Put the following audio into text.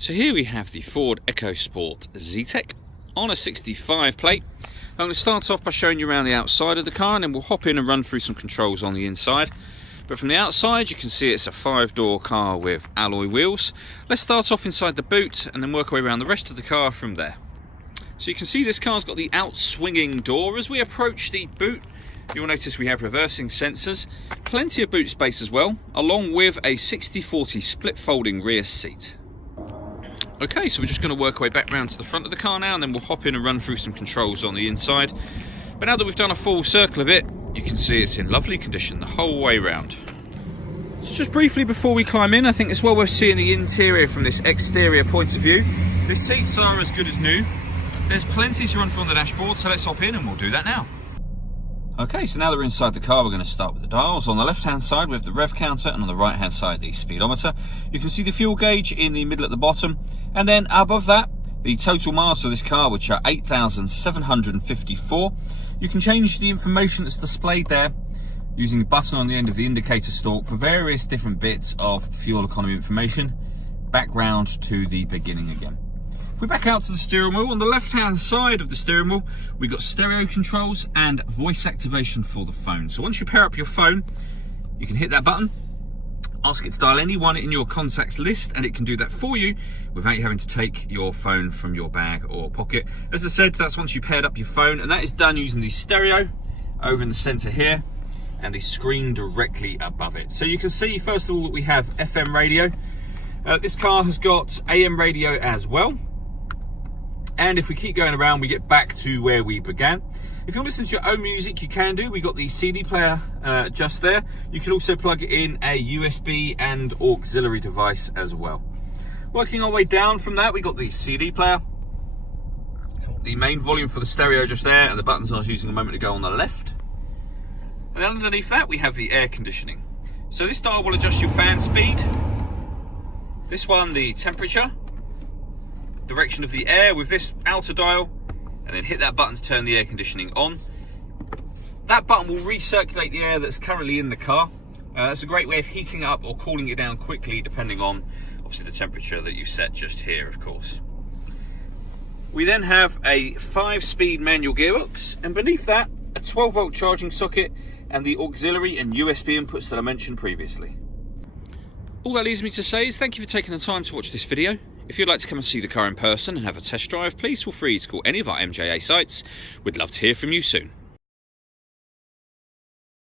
So here we have the Ford Ecosport Z-Tech on a 65 plate. I'm going to start off by showing you around the outside of the car, and then we'll hop in and run through some controls on the inside. But from the outside you can see it's a 5-door car with alloy wheels. Let's start off inside the boot and then work our way around the rest of the car from there. So you can see this car's got the out-swinging door. As we approach the boot, you'll notice we have reversing sensors, plenty of boot space as well, along with a 60/40 split folding rear seat. Okay, so we're just going to work our way back round to the front of the car now, and then we'll hop in and run through some controls on the inside. But now that we've done a full circle of it, you can see it's in lovely condition the whole way round. So just briefly before we climb in, I think it's well worth seeing the interior from this exterior point of view. The seats are as good as new. There's plenty to run through on the dashboard, so let's hop in and we'll do that now. Okay, so now that we're inside the car, we're going to start with the dials. On the left-hand side, we have the rev counter, and on the right-hand side, the speedometer. You can see the fuel gauge in the middle at the bottom, and then above that, the total miles of this car, which are 8,754. You can change the information that's displayed there using a button on the end of the indicator stalk for various different bits of fuel economy information. Back round to the beginning again. If we back out to the steering wheel, on the left-hand side of the steering wheel, we've got stereo controls and voice activation for the phone. So once you pair up your phone, you can hit that button, ask it to dial anyone in your contacts list, and it can do that for you without you having to take your phone from your bag or pocket. As I said, that's once you paired up your phone, and that is done using the stereo over in the center here and the screen directly above it. So you can see, first of all, that we have FM radio. This car has got AM radio as well. And if we keep going around, we get back to where we began. If you want to listen to your own music, you can do. We got the CD player just there. You can also plug in a USB and auxiliary device as well. Working our way down from that, we got the CD player, the main volume for the stereo just there, and the buttons I was using a moment ago on the left. And then underneath that, we have the air conditioning. So this dial will adjust your fan speed. This one, the temperature, direction of the air with this outer dial, and then hit that button to turn the air conditioning on. That button will recirculate the air that's currently in the car. That's a great way of heating it up or cooling it down quickly, depending on obviously the temperature that you set just here, of course. We then have a 5-speed manual gearbox, and beneath that, a 12-volt charging socket and the auxiliary and USB inputs that I mentioned previously. All that leaves me to say is thank you for taking the time to watch this video. If you'd like to come and see the car in person and have a test drive, please feel free to call any of our MJA sites. We'd love to hear from you soon.